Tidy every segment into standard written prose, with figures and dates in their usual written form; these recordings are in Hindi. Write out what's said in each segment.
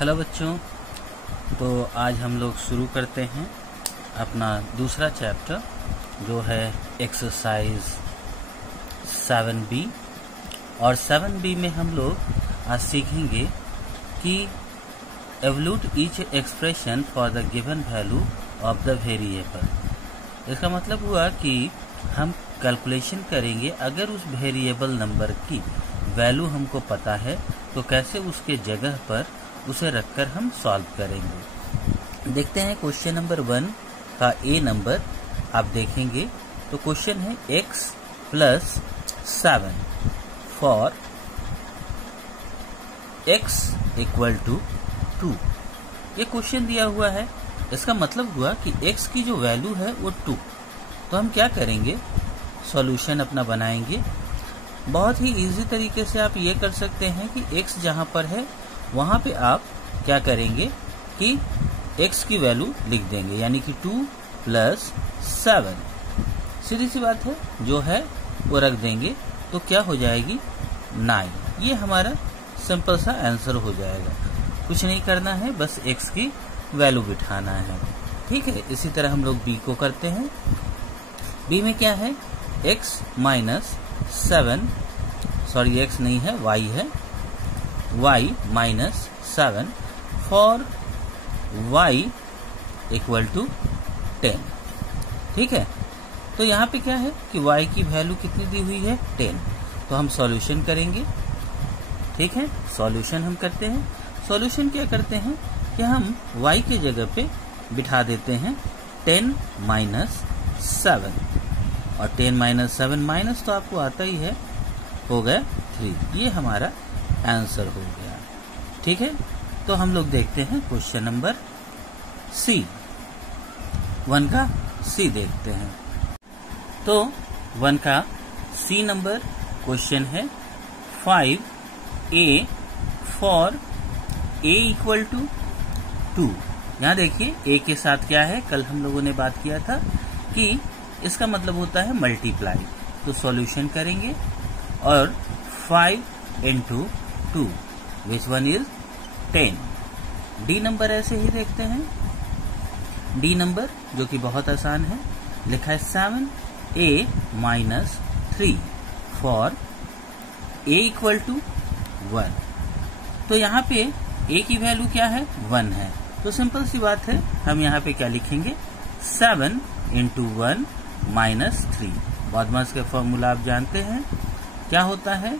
हेलो बच्चों, तो आज हम लोग शुरू करते हैं अपना दूसरा चैप्टर जो है एक्सरसाइज 7B। और 7B में हम लोग आज सीखेंगे कि evaluate each expression for the given value of the variable. इसका मतलब हुआ कि हम कैलकुलेशन करेंगे अगर उस वेरिएबल नंबर की वैल्यू हमको पता है तो कैसे उसके जगह पर उसे रखकर हम सॉल्व करेंगे। देखते हैं क्वेश्चन नंबर 1 का ए नंबर आप देखेंगे तो क्वेश्चन है x plus 7 for x equal to 2। ये क्वेश्चन दिया हुआ है, इसका मतलब हुआ कि x की जो वैल्यू है वो 2। तो हम क्या करेंगे, सॉल्यूशन अपना बनाएंगे। बहुत ही इजी तरीके से आप ये कर सकते हैं कि x जहां पर है वहां पे आप क्या करेंगे कि x की वैल्यू लिख देंगे, यानी कि 2 प्लस 7। सीधी सी बात है, जो है वो रख देंगे तो क्या हो जाएगी 9। ये हमारा सिंपल सा आंसर हो जाएगा। कुछ नहीं करना है, बस x की वैल्यू बिठाना है। ठीक है, इसी तरह हम लोग b को करते हैं। b में क्या है, x माइनस 7, सॉरी x नहीं है y है, y minus 7 for y equal to 10। ठीक है, तो यहाँ पे क्या है कि y की वैल्यू कितनी दी हुई है 10। तो हम सॉल्यूशन करेंगे। ठीक है, सॉल्यूशन हम करते हैं। सॉल्यूशन क्या करते हैं कि हम y के जगह पे बिठा देते हैं 10 माइनस 7, और 10 माइनस 7 माइनस तो आपको आता ही है, हो गया 3। ये हमारा आंसर हो गया। ठीक है, तो हम लोग देखते हैं क्वेश्चन नंबर सी 1 का सी देखते हैं। तो 1 का सी नंबर क्वेश्चन है 5a for a equal to 2। यहाँ देखिए a के साथ क्या है, कल हम लोगों ने बात किया था कि इसका मतलब होता है मल्टीप्लाई। तो सॉल्यूशन करेंगे और 5 into 2 which one is 10। D number ऐसे ही देखते हैं। डी नंबर जो कि बहुत आसान है, लिखा है 7a minus 3 for a equal to 1। तो यहाँ पे a की वैल्यू क्या है 1 है, तो सिंपल सी बात है, हम यहाँ पे क्या लिखेंगे 7 इंटू 1 माइनस 3। बॉडमास का फॉर्मूला आप जानते हैं क्या होता है,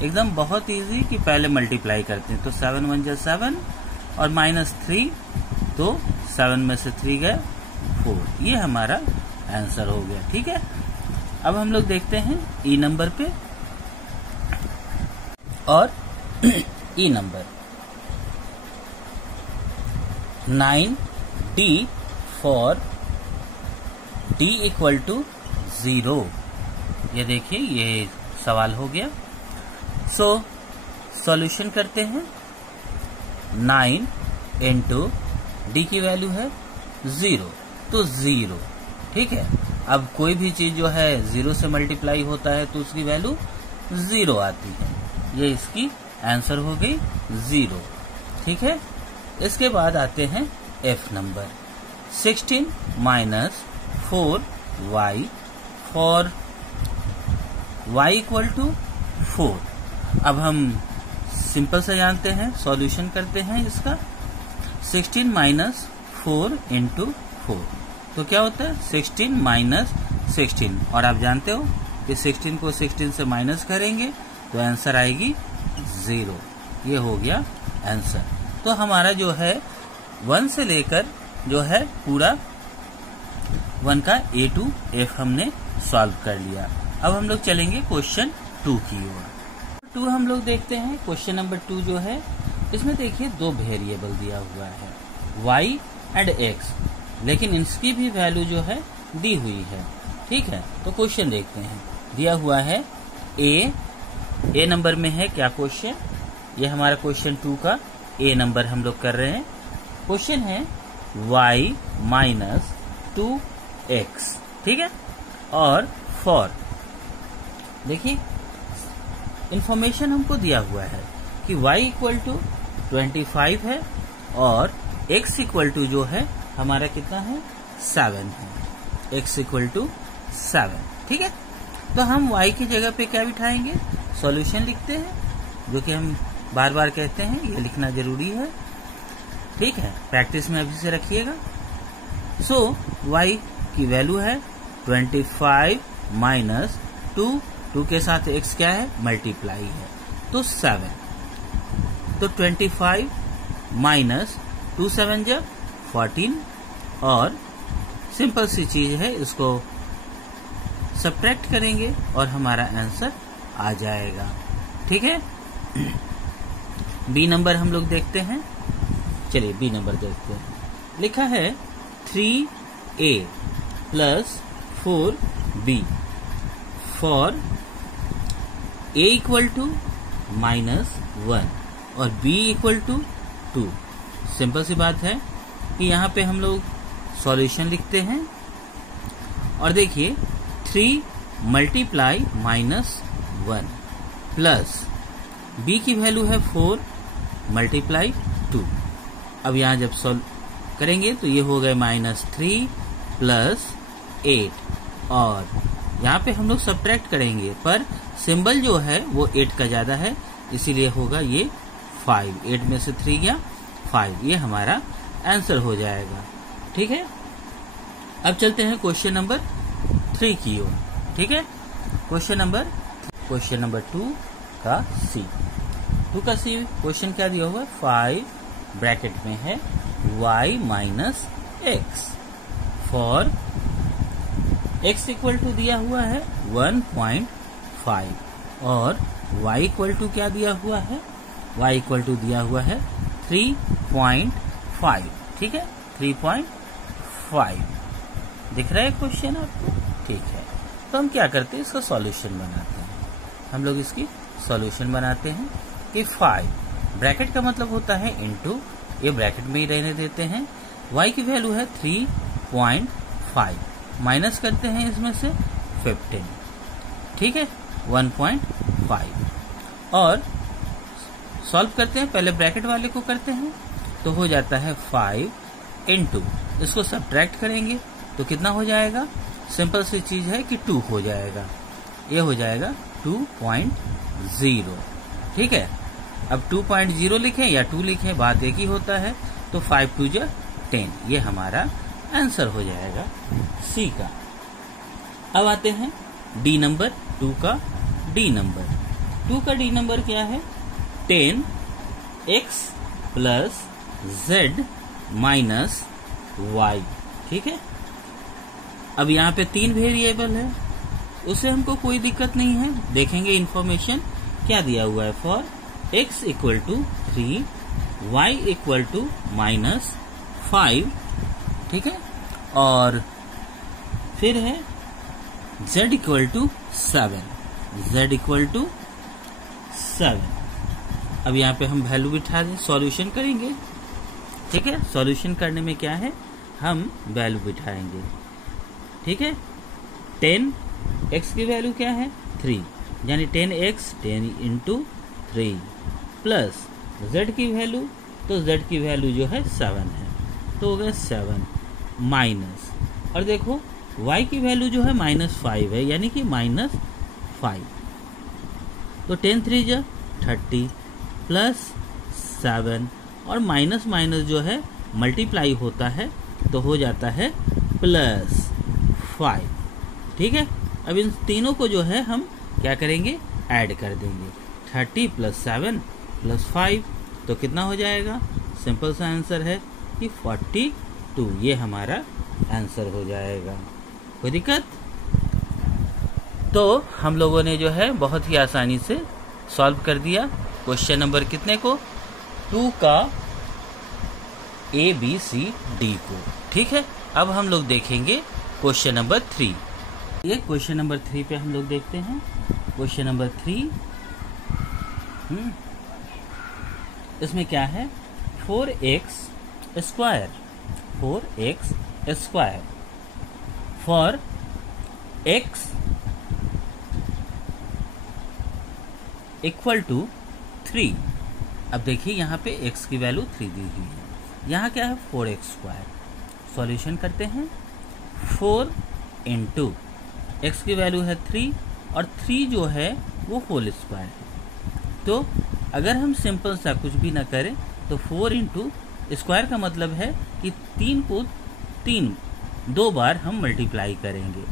एकदम बहुत इजी कि पहले मल्टीप्लाई करते हैं। तो 7 1 जा 7 और माइनस 3, तो 7 में से 3 गए 4। ये हमारा आंसर हो गया। ठीक है, अब हम लोग देखते हैं ई नंबर पे और E number 9d for d equal to 0। ये देखिए, ये सवाल हो गया। सो सॉल्यूशन करते हैं। 9 इंटू डी की वैल्यू है 0, तो 0। ठीक है, अब कोई भी चीज जो है 0 से मल्टीप्लाई होता है तो उसकी वैल्यू 0 आती है। ये इसकी आंसर हो गई 0। ठीक है, इसके बाद आते हैं F number 16 minus 4y for y equal to 4। अब हम सिंपल से जानते हैं, सॉल्यूशन करते हैं इसका। 16 माइनस 4 इंटू 4, तो क्या होता है 16 माइनस 16, और आप जानते हो कि 16 को 16 से माइनस करेंगे तो आंसर आएगी 0। ये हो गया आंसर। तो हमारा जो है 1 से लेकर जो है पूरा 1 का A to F हमने सॉल्व कर लिया। अब हम लोग चलेंगे क्वेश्चन 2 की ओर। 2 हम लोग देखते हैं। क्वेश्चन नंबर 2 जो है, इसमें देखिए 2 वेरिएबल दिया हुआ है y एंड x, लेकिन इसकी भी वैल्यू जो है दी हुई है। ठीक है, तो क्वेश्चन देखते हैं। दिया हुआ है ए नंबर में है क्या क्वेश्चन, ये हमारा क्वेश्चन 2 का ए नंबर हम लोग कर रहे हैं। क्वेश्चन है y माइनस 2x। ठीक है, और फॉर देखिए इंफॉर्मेशन हमको दिया हुआ है कि y इक्वल टू 25 है और x इक्वल टू जो है हमारा कितना है 7 है, x इक्वल टू 7। ठीक है, तो हम y की जगह पे क्या बिठाएंगे, सॉल्यूशन लिखते हैं, जो कि हम बार बार कहते हैं, ये लिखना जरूरी है। ठीक है, प्रैक्टिस में अभी से रखिएगा। सो y की वैल्यू है 25 माइनस 2 के साथ x क्या है, मल्टीप्लाई है, तो 7। तो 25 माइनस 2 7 जा 14 और सिंपल सी चीज है, इसको सब्ट्रैक्ट करेंगे और हमारा आंसर आ जाएगा। ठीक है, बी नंबर हम लोग देखते हैं। चलिए बी नंबर देखते हैं। लिखा है 3a plus 4b for a equal to -1 और b इक्वल टू 2। सिंपल सी बात है कि यहाँ पे हम लोग सॉल्यूशन लिखते हैं और देखिए 3 मल्टीप्लाई -1 प्लस b की वैल्यू है 4 मल्टीप्लाई 2। अब यहाँ जब सॉल्व करेंगे तो ये हो गए -3 प्लस 8 और यहाँ पे हम लोग सब्ट्रैक्ट करेंगे, पर सिंबल जो है वो 8 का ज्यादा है, इसीलिए होगा ये 5। 8 में से 3 गया 5, ये हमारा आंसर हो जाएगा। ठीक है, अब चलते हैं क्वेश्चन नंबर 3 की ओर। ठीक है, क्वेश्चन नंबर 2 का सी। 2 का सी क्वेश्चन क्या दिया हुआ, 5 ब्रैकेट में है y minus X for x equal to दिया हुआ है 1.5 और y इक्वल टू क्या दिया हुआ है, y इक्वल टू दिया हुआ है 3.5। ठीक है, 3.5 दिख रहा है क्वेश्चन आपको। ठीक है, तो हम क्या करते हैं, इसका सॉल्यूशन बनाते हैं। हम लोग इसकी सॉल्यूशन बनाते हैं कि 5 ब्रैकेट का मतलब होता है इनटू, ये ब्रैकेट में ही रहने देते हैं। y की वैल्यू है 3.5 माइनस करते हैं इसमें से 15। ठीक है, 1.5 और सॉल्व करते हैं, पहले ब्रैकेट वाले को करते हैं, तो हो जाता है 5 इंटू, इसको सब्ट्रैक्ट करेंगे तो कितना हो जाएगा, सिंपल सी चीज है कि 2 हो जाएगा, ये हो जाएगा 2.0। ठीक है, अब 2.0 लिखें या 2 लिखें, बात एक ही होता है, तो 5 2 जा 10, ये हमारा आंसर हो जाएगा सी का। अब आते हैं डी नंबर, 2 का डी नंबर। 2 का डी नंबर क्या है, 10x plus z minus y। ठीक है, अब यहाँ पे 3 वेरिएबल है, उससे हमको कोई दिक्कत नहीं है, देखेंगे इंफॉर्मेशन क्या दिया हुआ है। For x equal to 3, y equal to -5। ठीक है, और फिर है z equal to 7, z equal to 7। अब यहाँ पे हम वैल्यू बिठा दें, सॉल्यूशन करेंगे। ठीक है, सॉल्यूशन करने में क्या है, हम वैल्यू बिठाएंगे। ठीक है, 10x की वैल्यू क्या है 3, यानी 10x 10 इंटू 3 प्लस z की वैल्यू, तो z की वैल्यू जो है 7 है, तो हो गया 7 माइनस, और देखो y की वैल्यू जो है -5 है, यानी कि -5, तो 10 3 जा 30 प्लस 7 और माइनस माइनस जो है मल्टीप्लाई होता है तो हो जाता है +5। ठीक है, अब इन तीनों को जो है हम क्या करेंगे, ऐड कर देंगे। 30 + 7 + 5 तो कितना हो जाएगा, सिंपल सा आंसर है कि 42, ये हमारा आंसर हो जाएगा। कोई दिक्कत? तो हम लोगों ने जो है बहुत ही आसानी से सॉल्व कर दिया क्वेश्चन नंबर कितने को, 2 का ABCD को। ठीक है, अब हम लोग देखेंगे क्वेश्चन नंबर 3। ये क्वेश्चन नंबर 3 पे हम लोग देखते हैं। क्वेश्चन नंबर 3 इसमें क्या है, 4x square for x equal to 3, अब देखिए यहाँ पे x की वैल्यू 3 दी हुई है, यहाँ क्या है 4x²। सॉल्यूशन करते हैं। 4 इंटू x की वैल्यू है 3 और 3 जो है वो होल स्क्वायर है। तो अगर हम सिंपल सा कुछ भी ना करें तो 4 इंटू स्क्वायर का मतलब है कि 3 को 2 बार हम मल्टीप्लाई करेंगे।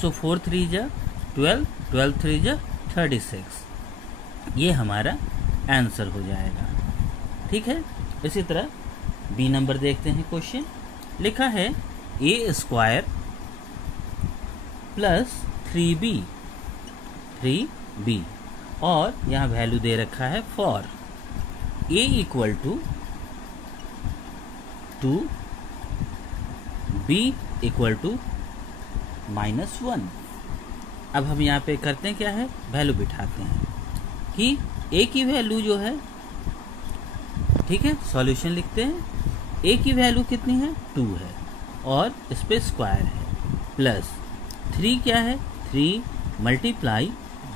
सो 4 3 जा 12, 12 3 जा 36, ये हमारा आंसर हो जाएगा। ठीक है। इसी तरह बी नंबर देखते हैं। क्वेश्चन लिखा है a² प्लस 3b और यहाँ वैल्यू दे रखा है for a equal to 2, b equal to -1। अब हम यहाँ पे करते हैं क्या है, वैल्यू बिठाते हैं कि a की वैल्यू जो है, ठीक है, सॉल्यूशन लिखते हैं। a की वैल्यू कितनी है 2 है और इस पे स्क्वायर है, प्लस 3 क्या है 3 मल्टीप्लाई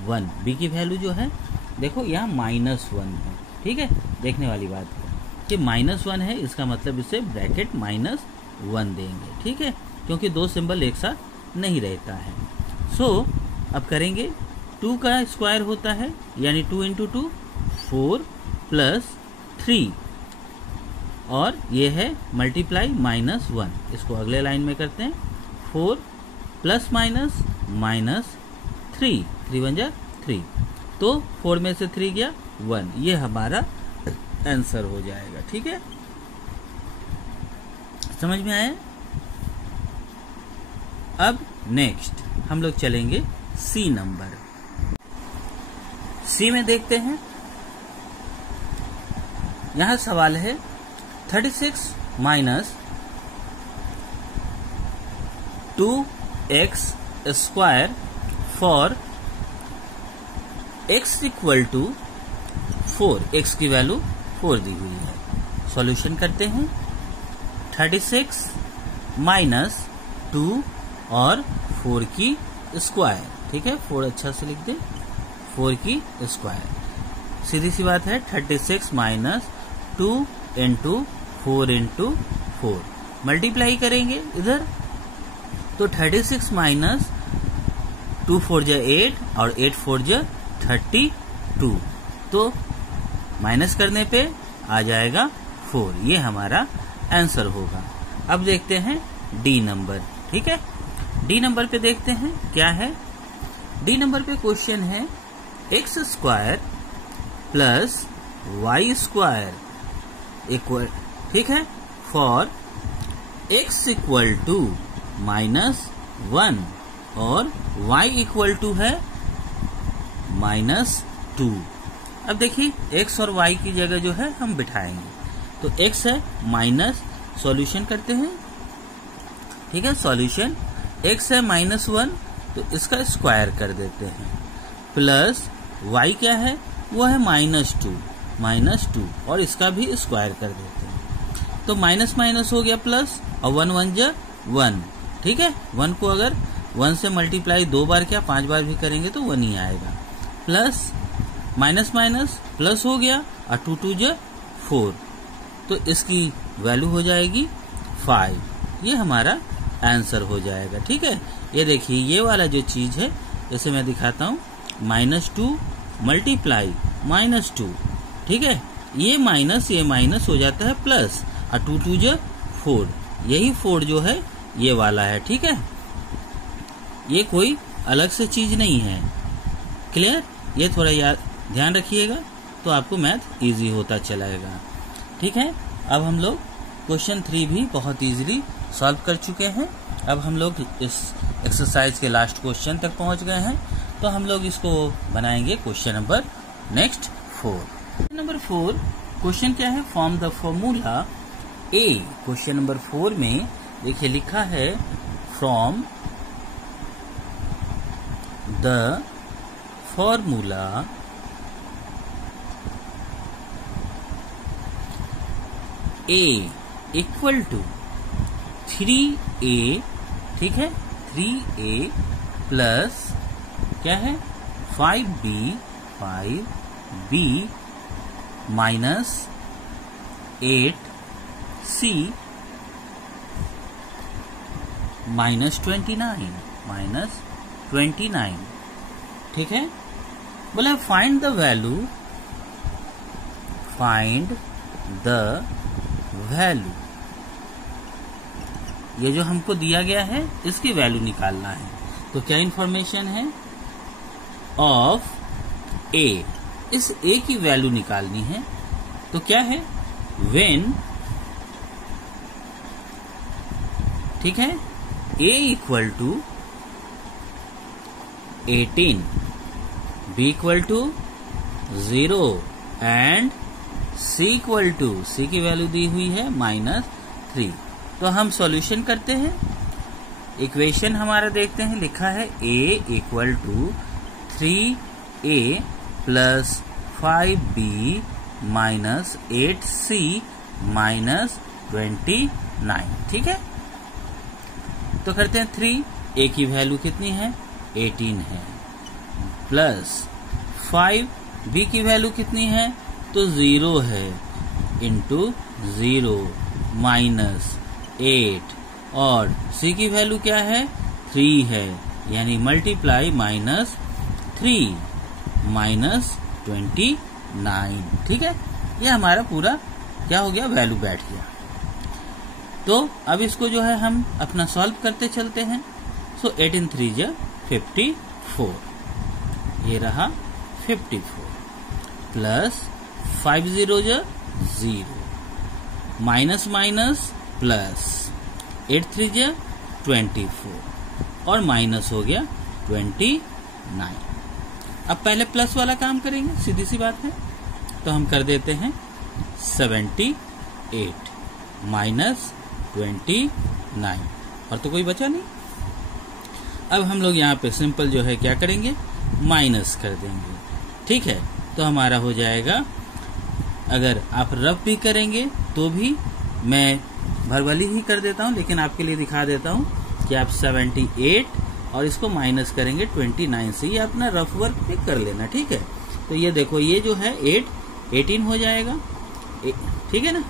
1। b की वैल्यू जो है देखो यहाँ -1 है। ठीक है, देखने वाली बात है कि -1 है, इसका मतलब इसे ब्रैकेट -1 देंगे। ठीक है, क्योंकि 2 सिंबल एक साथ नहीं रहता है। सो अब करेंगे 2 का स्क्वायर होता है यानी 2 इंटू 2 4 प्लस 3 और ये है मल्टीप्लाई -1। इसको अगले लाइन में करते हैं। 4 प्लस माइनस -3, 3 1 जा 3, तो 4 में से 3 गया 1, ये हमारा आंसर हो जाएगा। ठीक है, समझ में आया। अब नेक्स्ट हम लोग चलेंगे सी नंबर। सी में देखते हैं, यहां सवाल है 36 minus 2x² for x equal to 4। x की वैल्यू 4 दी हुई है। सॉल्यूशन करते हैं। 36 माइनस 2 और 4 की स्क्वायर। ठीक है, 4 अच्छा से लिख दे, 4 की स्क्वायर। सीधी सी बात है, 36 माइनस 2 इंटू 4 इंटू 4 मल्टीप्लाई करेंगे इधर, तो 36 माइनस 2 4 जा 8 और 8 4 जा 32, तो माइनस करने पे आ जाएगा 4। ये हमारा आंसर होगा। अब देखते हैं डी नंबर। ठीक है, डी नंबर पे देखते हैं क्या है। डी नंबर पे क्वेश्चन है x² प्लस y² इक्वल, ठीक है, फॉर x इक्वल टू -1 और y इक्वल टू है -2। अब देखिए x और y की जगह जो है हम बिठाएंगे, तो x है माइनस, सॉल्यूशन करते हैं। ठीक है, सॉल्यूशन x है -1 तो इसका स्क्वायर कर देते हैं, प्लस y क्या है वो है -2 और इसका भी स्क्वायर कर देते हैं। तो माइनस माइनस हो गया प्लस, और 1 1 जा 1। ठीक है, 1 को अगर 1 से मल्टीप्लाई 2 बार क्या 5 बार भी करेंगे तो 1 ही आएगा, प्लस माइनस माइनस प्लस हो गया और 2 2 जा 4, तो इसकी वैल्यू हो जाएगी 5। ये हमारा आंसर हो जाएगा। ठीक है, ये देखिए ये वाला जो चीज है इसे मैं दिखाता हूँ, -2 मल्टीप्लाई -2। ठीक है, ये माइनस हो जाता है प्लस, और 2 2 जा 4, यही 4 जो है ये वाला है। ठीक है, ये कोई अलग से चीज नहीं है। क्लियर, ये थोड़ा याद ध्यान रखिएगा तो आपको मैथ इजी होता चलाएगा। ठीक है, अब हम लोग क्वेश्चन 3 भी बहुत इजीली सॉल्व कर चुके हैं। अब हम लोग इस एक्सरसाइज के लास्ट क्वेश्चन तक पहुंच गए हैं, तो हम लोग इसको बनाएंगे question number next 4। Number 4 question क्या है, form the formula A. Question number 4 में देखिए लिखा है from the formula A equal to 3a, ठीक है, 3a प्लस क्या है 5b माइनस 8c माइनस 29, ठीक है। बोला फाइंड द वैल्यू, ये जो हमको दिया गया है इसकी वैल्यू निकालना है। तो क्या इंफॉर्मेशन है, ऑफ ए, इस ए की वैल्यू निकालनी है। तो क्या है, व्हेन, ठीक है, a equal to 18, b equal to 0 and c equal to, c की वैल्यू दी हुई है -3। तो हम सॉल्यूशन करते हैं, इक्वेशन हमारा देखते हैं, लिखा है a equal to 3a plus 5b minus 8c minus 29, ठीक है। तो करते हैं 3, a की वैल्यू कितनी है, 18 है, प्लस 5, b की वैल्यू कितनी है, तो 0 है, इंटू 0 माइनस 8, और c की वैल्यू क्या है, 3 है, यानी मल्टीप्लाई -3 माइनस 29, ठीक है। ये हमारा पूरा क्या हो गया, वैल्यू बैठ गया। तो अब इसको जो है हम अपना सॉल्व करते चलते हैं। सो 18 3 जा 54, ये रहा 54, प्लस 5 0 जा 0, माइनस माइनस प्लस 8 3 जा 24, और माइनस हो गया 29। अब पहले प्लस वाला काम करेंगे, सीधी सी बात है। तो हम कर देते हैं 78 माइनस 29, और तो कोई बचा नहीं। अब हम लोग यहाँ पे सिंपल जो है क्या करेंगे, माइनस कर देंगे, ठीक है। तो हमारा हो जाएगा, अगर आप रफ भी करेंगे तो भी, मैं भरवली ही कर देता हूँ, लेकिन आपके लिए दिखा देता हूँ कि आप 78 और इसको माइनस करेंगे 29 से, ये अपना रफ वर्क पे कर लेना, ठीक है। तो ये देखो, ये जो है 18 हो जाएगा, ठीक है ना,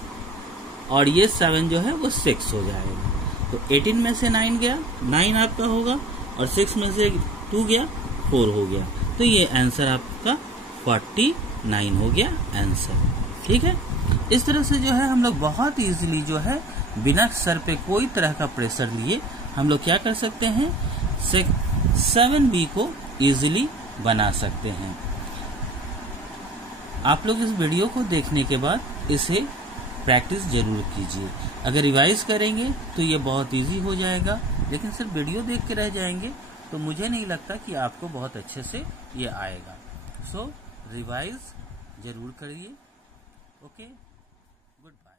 और ये 7 जो है वो 6 हो जाएगा। तो 18 में से 9 गया, 9 आपका होगा, और 6 में से 2 गया, 4 हो गया। तो ये आंसर आपका 49 हो गया आंसर, ठीक है। इस तरह से जो है हम लोग बहुत इजीली जो है बिना सर पे कोई तरह का प्रेशर लिए हम लोग क्या कर सकते हैं, 7b को इजीली बना सकते हैं। आप लोग इस वीडियो को देखने के बाद इसे प्रैक्टिस जरूर कीजिए। अगर रिवाइज करेंगे तो ये बहुत इजी हो जाएगा, लेकिन सिर्फ वीडियो देख के रह जाएंगे तो मुझे नहीं लगता कि आपको बहुत अच्छे से ये आएगा। सो रिवाइज जरूर करिए। Okay, good bye.